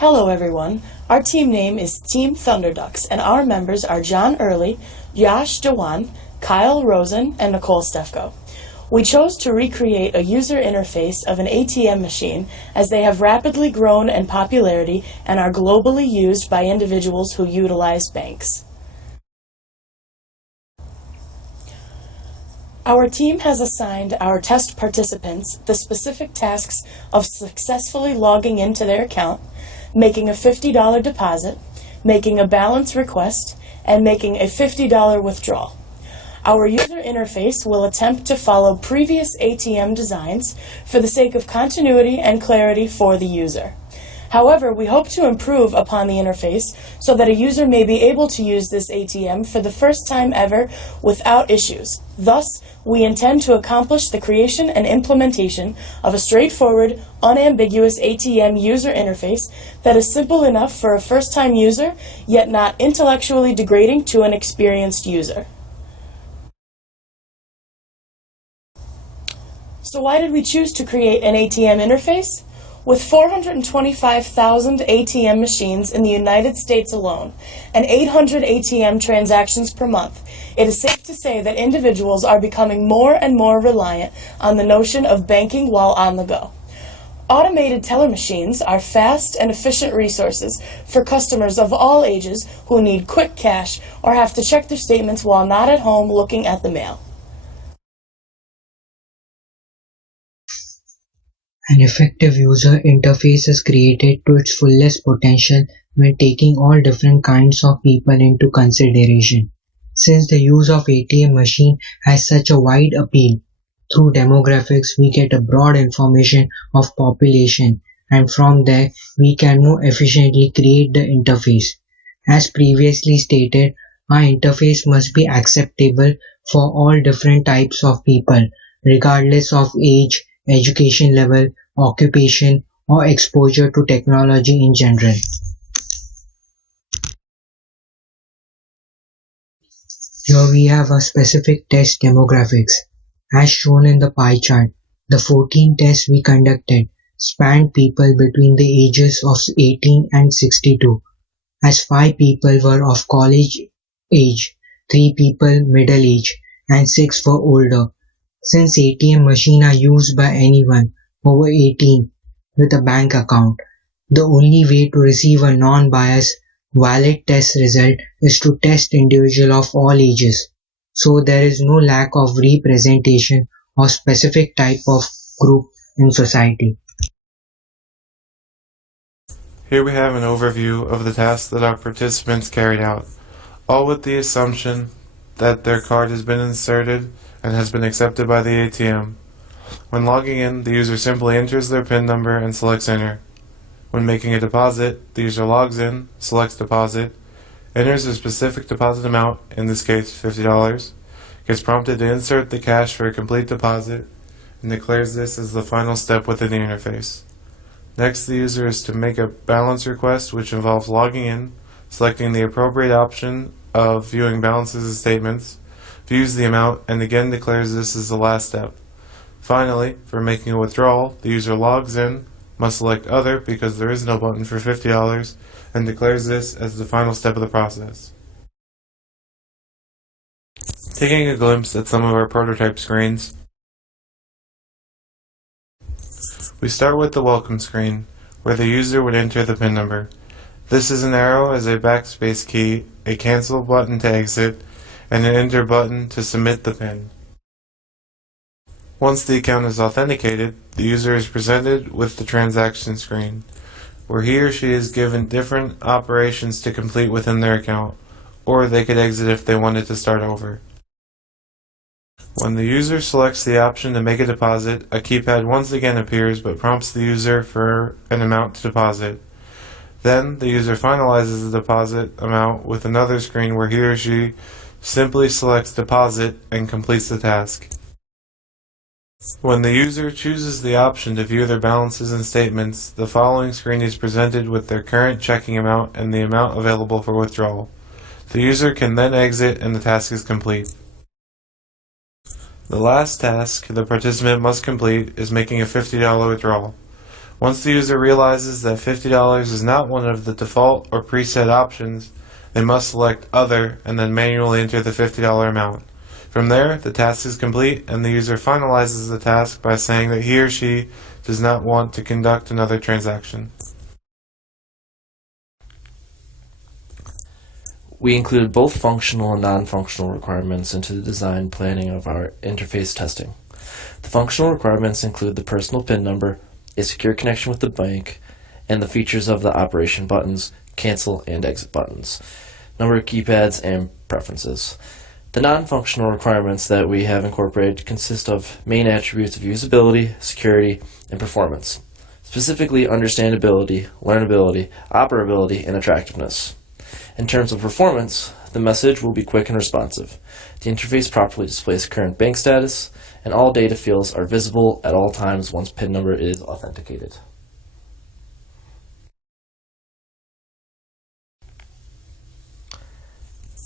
Hello everyone, our team name is Team Thunderducks and our members are John Early, Yash Dewan, Kyle Rosen, and Nicole Stefko. We chose to recreate a user interface of an ATM machine as they have rapidly grown in popularity and are globally used by individuals who utilize banks. Our team has assigned our test participants the specific tasks of successfully logging into their account, making a $50 deposit, making a balance request, and making a $50 withdrawal. Our user interface will attempt to follow previous ATM designs for the sake of continuity and clarity for the user. However, we hope to improve upon the interface so that a user may be able to use this ATM for the first time ever without issues. Thus, we intend to accomplish the creation and implementation of a straightforward, unambiguous ATM user interface that is simple enough for a first-time user, yet not intellectually degrading to an experienced user. So why did we choose to create an ATM interface? With 425,000 ATM machines in the United States alone and 800 ATM transactions per month, it is safe to say that individuals are becoming more and more reliant on the notion of banking while on the go. Automated teller machines are fast and efficient resources for customers of all ages who need quick cash or have to check their statements while not at home looking at the mail. An effective user interface is created to its fullest potential when taking all different kinds of people into consideration. Since the use of ATM machine has such a wide appeal, through demographics we get a broad information of population, and from there we can more efficiently create the interface. As previously stated, our interface must be acceptable for all different types of people, regardless of age, education level, occupation, or exposure to technology in general. Here we have a specific test demographics. As shown in the pie chart, the 14 tests we conducted spanned people between the ages of 18 and 62, as 5 people were of college age, 3 people middle age, and 6 were older. Since ATM machines are used by anyone over 18 with a bank account, the only way to receive a non-biased, valid test result is to test individuals of all ages, so there is no lack of representation or specific type of group in society. Here we have an overview of the tasks that our participants carried out, all with the assumption that their card has been inserted and has been accepted by the ATM. When logging in, the user simply enters their PIN number and selects Enter. When making a deposit, the user logs in, selects Deposit, enters a specific deposit amount, in this case $50, gets prompted to insert the cash for a complete deposit, and declares this as the final step within the interface. Next, the user is to make a balance request, which involves logging in, selecting the appropriate option of viewing balances and statements, views the amount, and again declares this as the last step. Finally, for making a withdrawal, the user logs in, must select Other because there is no button for $50, and declares this as the final step of the process. Taking a glimpse at some of our prototype screens, we start with the welcome screen, where the user would enter the PIN number. This is an arrow as a backspace key, a cancel button to exit, and an enter button to submit the PIN. Once the account is authenticated, the user is presented with the transaction screen, where he or she is given different operations to complete within their account, or they could exit if they wanted to start over. When the user selects the option to make a deposit, a keypad once again appears but prompts the user for an amount to deposit. Then, the user finalizes the deposit amount with another screen where he or she simply selects Deposit and completes the task. When the user chooses the option to view their balances and statements, the following screen is presented with their current checking amount and the amount available for withdrawal. The user can then exit and the task is complete. The last task the participant must complete is making a $50 withdrawal. Once the user realizes that $50 is not one of the default or preset options, they must select Other and then manually enter the $50 amount. From there, the task is complete and the user finalizes the task by saying that he or she does not want to conduct another transaction. We included both functional and non-functional requirements into the design planning of our interface testing. The functional requirements include the personal PIN number, a secure connection with the bank, and the features of the operation buttons, cancel and exit buttons, number of keypads, and preferences. The non-functional requirements that we have incorporated consist of main attributes of usability, security, and performance, specifically understandability, learnability, operability, and attractiveness. In terms of performance, the message will be quick and responsive. The interface properly displays current bank status, and all data fields are visible at all times once PIN number is authenticated.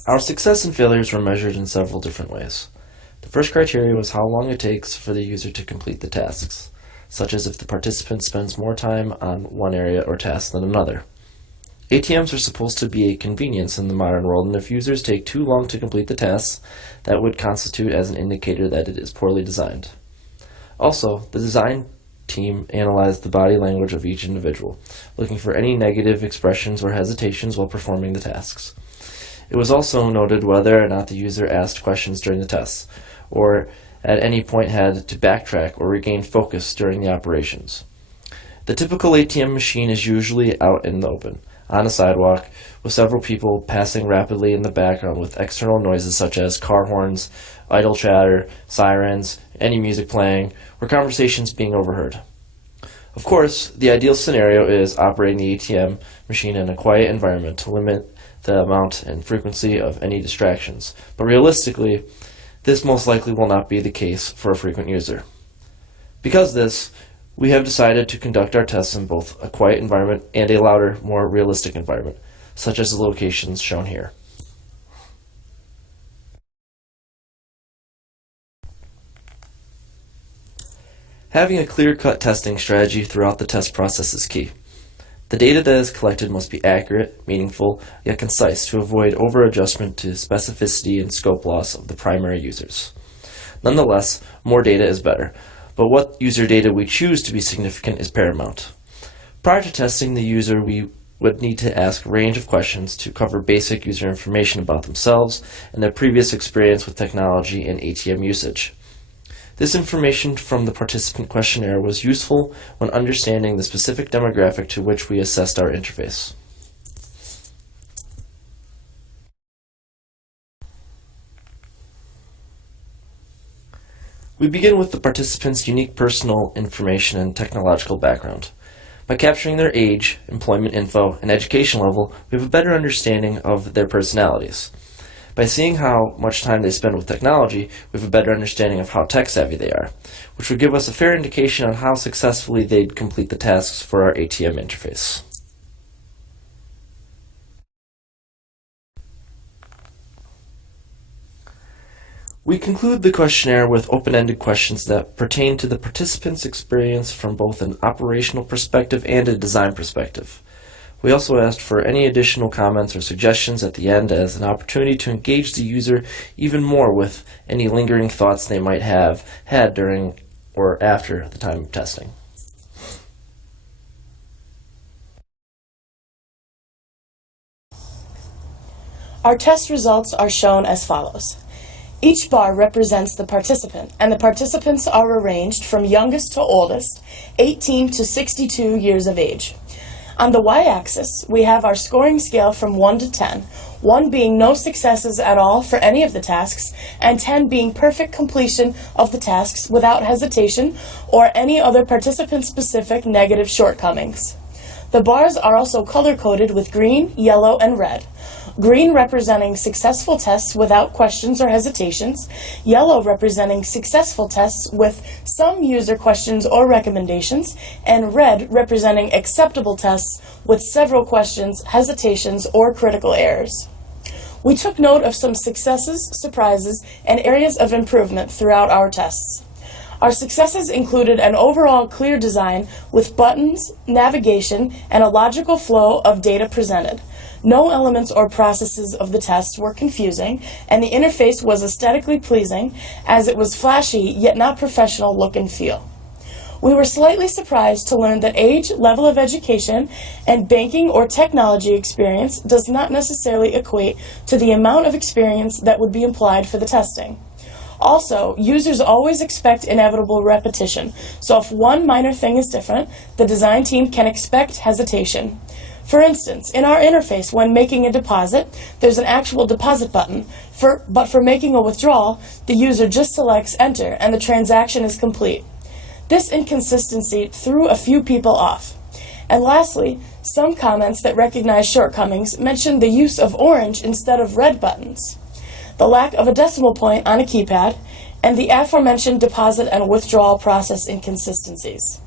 Our success and failures were measured in several different ways. The first criteria was how long it takes for the user to complete the tasks, such as if the participant spends more time on one area or task than another. ATMs are supposed to be a convenience in the modern world, and if users take too long to complete the tasks, that would constitute as an indicator that it is poorly designed. Also, the design team analyzed the body language of each individual, looking for any negative expressions or hesitations while performing the tasks. It was also noted whether or not the user asked questions during the tests, or at any point had to backtrack or regain focus during the operations. The typical ATM machine is usually out in the open, on a sidewalk, with several people passing rapidly in the background with external noises such as car horns, idle chatter, sirens, any music playing, or conversations being overheard. Of course, the ideal scenario is operating the ATM machine in a quiet environment to limit the amount and frequency of any distractions, but realistically, this most likely will not be the case for a frequent user. Because of this, we have decided to conduct our tests in both a quiet environment and a louder, more realistic environment, such as the locations shown here. Having a clear-cut testing strategy throughout the test process is key. The data that is collected must be accurate, meaningful, yet concise to avoid over-adjustment to specificity and scope loss of the primary users. Nonetheless, more data is better, but what user data we choose to be significant is paramount. Prior to testing the user, we would need to ask a range of questions to cover basic user information about themselves and their previous experience with technology and ATM usage. This information from the participant questionnaire was useful when understanding the specific demographic to which we assessed our interface. We begin with the participant's unique personal information and technological background. By capturing their age, employment info, and education level, we have a better understanding of their personalities. By seeing how much time they spend with technology, we have a better understanding of how tech-savvy they are, which would give us a fair indication on how successfully they'd complete the tasks for our ATM interface. We conclude the questionnaire with open-ended questions that pertain to the participant's experience from both an operational perspective and a design perspective. We also asked for any additional comments or suggestions at the end as an opportunity to engage the user even more with any lingering thoughts they might have had during or after the time of testing. Our test results are shown as follows. Each bar represents the participant, and the participants are arranged from youngest to oldest, 18 to 62 years of age. On the y-axis, we have our scoring scale from 1 to 10, 1 being no successes at all for any of the tasks, and 10 being perfect completion of the tasks without hesitation or any other participant-specific negative shortcomings. The bars are also color-coded with green, yellow, and red. Green representing successful tests without questions or hesitations, yellow representing successful tests with some user questions or recommendations, and red representing acceptable tests with several questions, hesitations, or critical errors. We took note of some successes, surprises, and areas of improvement throughout our tests. Our successes included an overall clear design with buttons, navigation, and a logical flow of data presented. No elements or processes of the test were confusing, and the interface was aesthetically pleasing as it was flashy yet not professional look and feel. We were slightly surprised to learn that age, level of education, and banking or technology experience does not necessarily equate to the amount of experience that would be implied for the testing. Also, users always expect inevitable repetition, so if one minor thing is different, the design team can expect hesitation. For instance, in our interface, when making a deposit, there's an actual deposit button, but for making a withdrawal, the user just selects enter and the transaction is complete. This inconsistency threw a few people off. And lastly, some comments that recognize shortcomings mentioned the use of orange instead of red buttons, the lack of a decimal point on a keypad, and the aforementioned deposit and withdrawal process inconsistencies.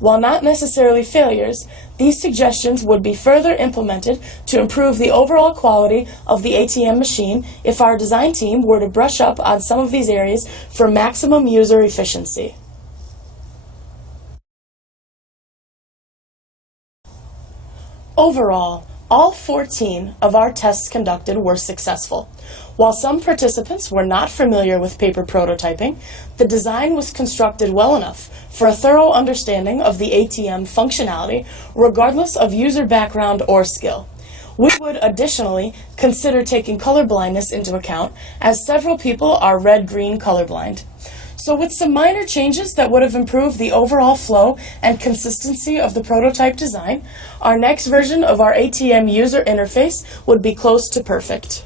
While not necessarily failures, these suggestions would be further implemented to improve the overall quality of the ATM machine if our design team were to brush up on some of these areas for maximum user efficiency. Overall, all 14 of our tests conducted were successful. While some participants were not familiar with paper prototyping, the design was constructed well enough for a thorough understanding of the ATM functionality, regardless of user background or skill. We would additionally consider taking color blindness into account, as several people are red-green colorblind. So with some minor changes that would have improved the overall flow and consistency of the prototype design, our next version of our ATM user interface would be close to perfect.